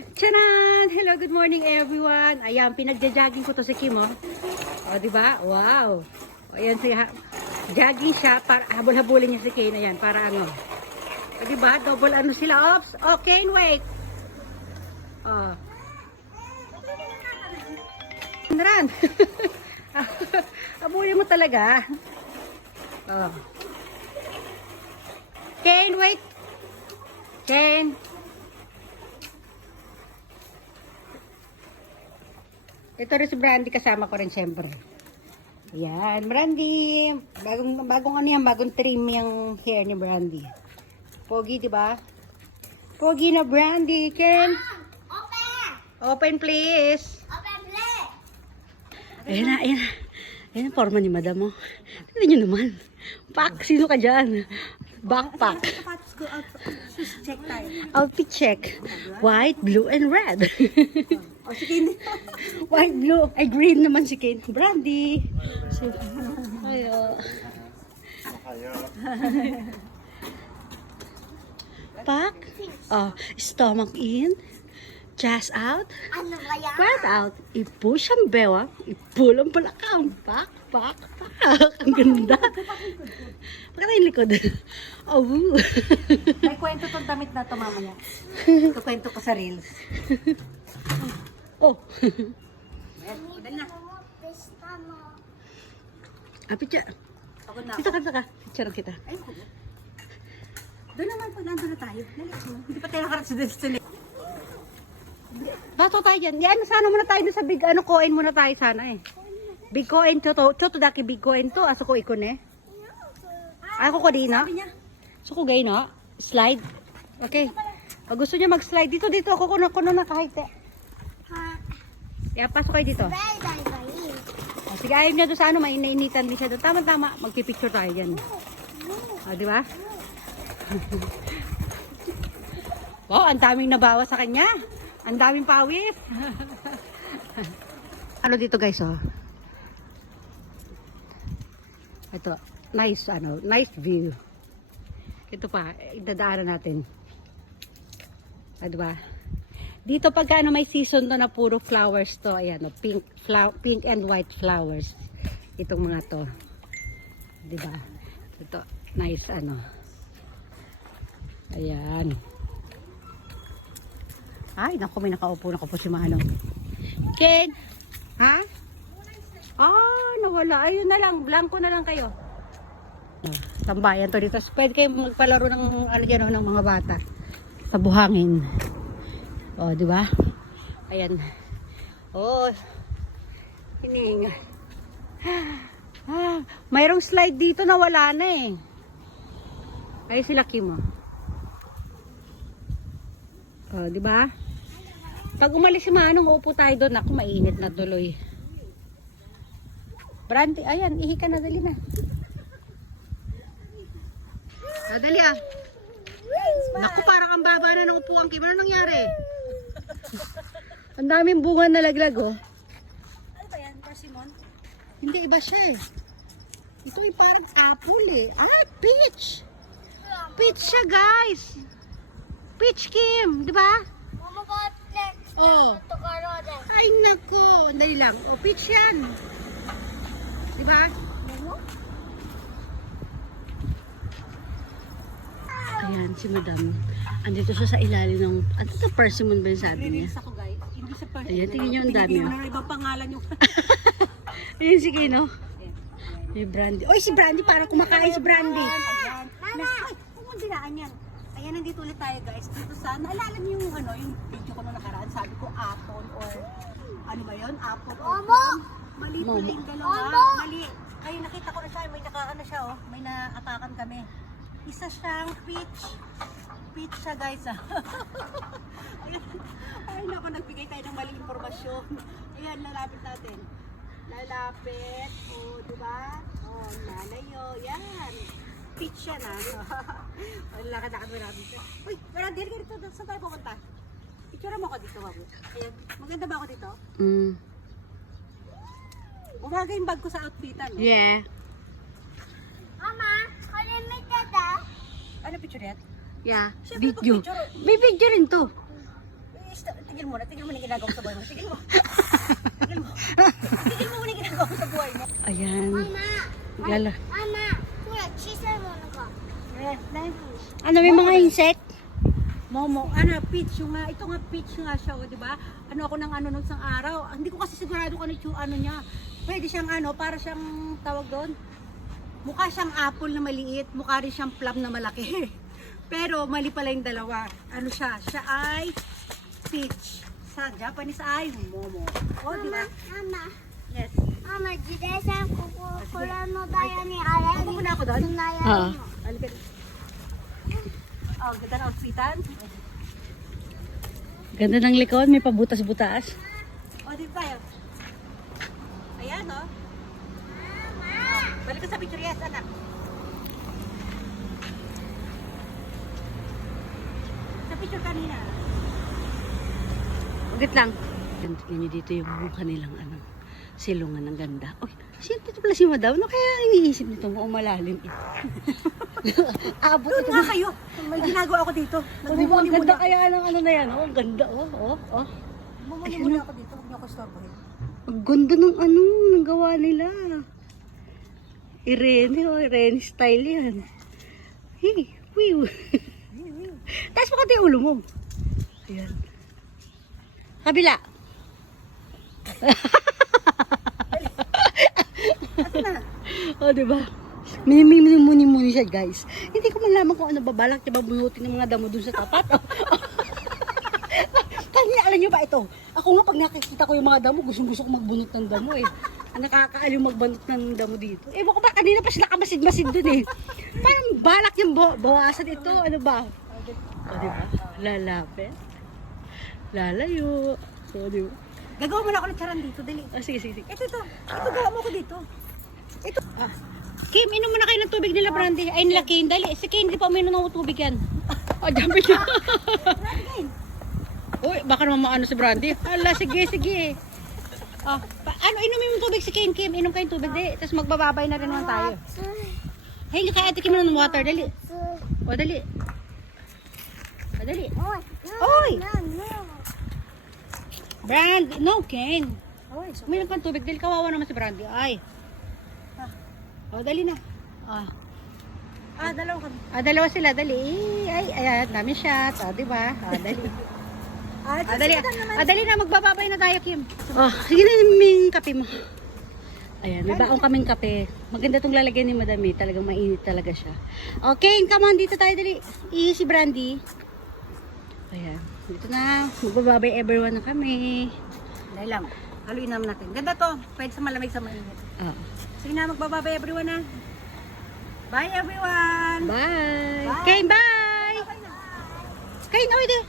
Charan! Hello, good morning everyone. Ayan, pinagja-jogging ko to si Kim, oh. O, diba? Wow. O, ayan siya. Jogging siya para habol-habulin niya si Kane. Ayan, para ano. O, diba? Double ano sila. Oops. Oh, Kane, wait. Oh. Run. Habulin mo talaga. Oh. Kane, wait. Kane. Ito rin si Brandy, kasama ko rin siyempre. Yan, Brandy. Bagong ano yan, bagong trim yung hair ni Brandy. Pogi, di ba? Pogi na Brandy. Ken? Open! Open, please. Open, please! Ayan na, ayan na. Ayan ang forma ni madam mo. Tignan nyo naman. Pak, sino ka dyan? Backpack. Sapatos ko, check tayo. Outfit check. White, blue, and red. O, sige. White, blue, ay green naman si Kane. Brandy. Ayo. Pack. Oh, stomach in. Chest out. Ano ba yan? Breath out. I-push ang bewa. I-pull ang balakang. Pak, pak, pak. Ang ganda. Pakita yung likod. Oh. May kwento tong damit na ito mamaya. Kukwento ko sa reels. Oh. Dali na. Picture. Ako na. Dito ka. Picture kita. Ay, doon naman pag nandun na tayo. Hindi pa tayo nakarat sa destination. Bato tayo dyan. Yan, sana muna tayo sa big ano, coin muna tayo sana eh. Big coin to daki big coin to. Aso ko ikon eh. Ako ko di na. So ko gay na. Slide. Okay. Pag gusto niya mag-slide dito ako kuno na kahit eh. Pasok kayo dito. O, sige, ayaw niya doon sa ano, mainainitan din siya doon. Tama. Magpipicture tayo dyan. O, di ba? Wow, ang daming nabawa sa kanya. Ang daming pawis. Ano dito guys, oh. Ito, nice view. Ito pa, idadaanan natin. Ah, diba? Dito pagka ano, may season to na puro flowers to. Ayan, oh, pink and white flowers. Itong mga to. Diba? Ito, nice ano. Ayan. Ay, naku, may nakaupo si Manong. Ken? Ha? Nawala. Ayun na lang. Blanco na lang kayo. Tambayan to dito. Pwede kayo magpalaro ng, ano dyan, ng mga bata. Sa buhangin. O, di ba? Ayan. Hininga. Mayroong slide dito na wala na eh. Ay, sila Kim, oh. O, di ba? Pag umalis si Manong, uupo tayo doon. Ako, mainit na tuloy. Brandy, ayan, ihi ka na, dali na. Dali ah. Naku, parang ang baba na ng upuan. Kim, ano nangyari? Ang daming bunga na laglag, oh. Ano ba yan? Persimmon? Hindi, iba siya eh. Ito ay parang apple eh. Peach! Peach siya, guys! Peach, Kim, di ba? Mama, ba't next? Oh. Ito ka rin. Ay, nako. Dali lang. O, peach yan. Di ba? Ayan, si Madam. Andito siya sa ilalim ng... Ano ito? Persimmon ba yung sabi niya? Release ako, guys. Hindi sa persimmon. Ayan, tingnan niyo ang dami. Pinigyan na ibang pangalan yung... Ayan, sige, no? May Brandy. Oy, si Brandy. Parang kumakain si Brandy. Ayan. Ay, kung dinaan yan. Ayan, nandito ulit tayo, guys. Dito sa... Naalala niyo yung ano, yung video ko nung nakaraan. Sabi ko, apple or... Ano ba yun? Apple or... Mali Momo. pala yung dalawa. Mali. Ay, nakita ko na siya. May nakaano siya, oh. May naatakan kami. Isa siyang peach. Peach siya, guys, ah. Ay, naku, nagbigay tayo ng maling impormasyon. Ayan, lalapit natin. Lalapit. O, diba? O, lalayo. Yan. Peach siya na. Lakad-lakad mo natin siya. Uy, meron din dito. Saan tayo pupunta? Picture mo ako dito, babu. Ayan. Maganda ba ako dito? Umaga yung bag ko sa outfitan. No? Yeah. Mama, unlimited ah? Ano picture yan? Yeah. Siyempre, Video. pag-picture. May video rin to. tigil mo na yung ginagawa sa buhay mo. Tigil mo. Tigil mo. Tigil mo muna yung ginagawa sa buhay mo. Ayan. Mama! Gala. Mama! ほら、小さいものが。 Ano, may mga insect? Momo, ano, peach yung nga, ito nga peach nga siya, o, di ba? Ano ako ng ano nung isang araw. Hindi ko kasi sigurado kung ano niya. Pwede siyang ano, para siyang tawag doon. Mukha siyang apple na maliit, mukha rin siyang plum na malaki. Pero mali pala yung dalawa. Ano siya? Siya ay peach. Sa Japanese ay momo. O, di ba? Mama! Yes. ママ、自転車ここ、これのダイヤにあれに Ako na ako doon. つなや Oo. るの。 Halika dito. Oh, ganda na outfitan. Ganda ng likod, may pabutas-butas. O, di ba? Ayan, o. Balik ka sa picture, yes, anak. Sa picture kanina. Ulit lang. Tingnan nyo dito yung kanilang ano, silungan ng ganda. Uy, sino dito pala si Madam? Ano kaya iniisip nito mo malalim eh? Abot Doon ito. nga kayo. May ginagawa ako dito. O, di ba, ang Nagmumuni ganda muna. kaya ng ano na yan? Oh, ang ganda. Oh. Nagmumuni muna ako dito. Huwag niyo ako istorbohin. Ang ganda ng ano, ng gawa nila. Irene style yan. Hey, wiw. Taas mo konti yung ulo mo. Ayan. Kabila. O, diba? Muni siya, guys. Hindi ko malaman kung ano babalak niya babunutin ng mga damo dun sa tapat. Kanina, alam niyo ba ito? Ako nga, pag nakikita ko yung mga damo, gusto ko magbunot ng damo eh. Ang nakakaaliw magbunot ng damo dito. Eh, baka ba, kanina pa sila kamasid-masid dun eh. Parang balak yung bawasan ito. Ano ba? O, diba? Lalapit. Lalayo. O, diba? Gagawa mo na ako ng charan dito. Dali. Ah, sige. Ito. Ito, gawa mo ko dito. Ito. Kim, inom muna kayo ng tubig nila, Brandy. Ay, nila Kane. Dali. Si Kane, di pa uminom ng tubig yan. O, dami na. Uy, baka naman maano si Brandy. Hala, sige. Ano, inumin mo tubig si Kane, Kim. Inom kayong tubig, di. Tapos magbababay na rin naman tayo. Hey, kaya ate Kim ng water. Dali. O, dali. O, dali. Oy! Brandy, no, Kane. Okay, so, Uminom kang tubig. Dali, kawawa naman si Brandy. Ay. O, dali na. dalawa kami. Dalawa sila, dali. Ay, ayan, dami shot. Di ba? Dali. Dali na, magbababay na tayo, Kim. Sige na yung kape mo. Ayan, may baong kaming kape. Maganda tong lalagyan ni Madam eh. Talagang mainit talaga siya. Okay, come on, dito tayo, dali. Si Brandy. Ayan, dito na. Magbababay everyone na kami. Dahil lang. Haluin naman natin. Ganda to. Pwede sa malamig, sa mainit. Sige na, magbababay everyone na. Bye everyone! Bye! Bye. Kane, bye! Kane, oy, di.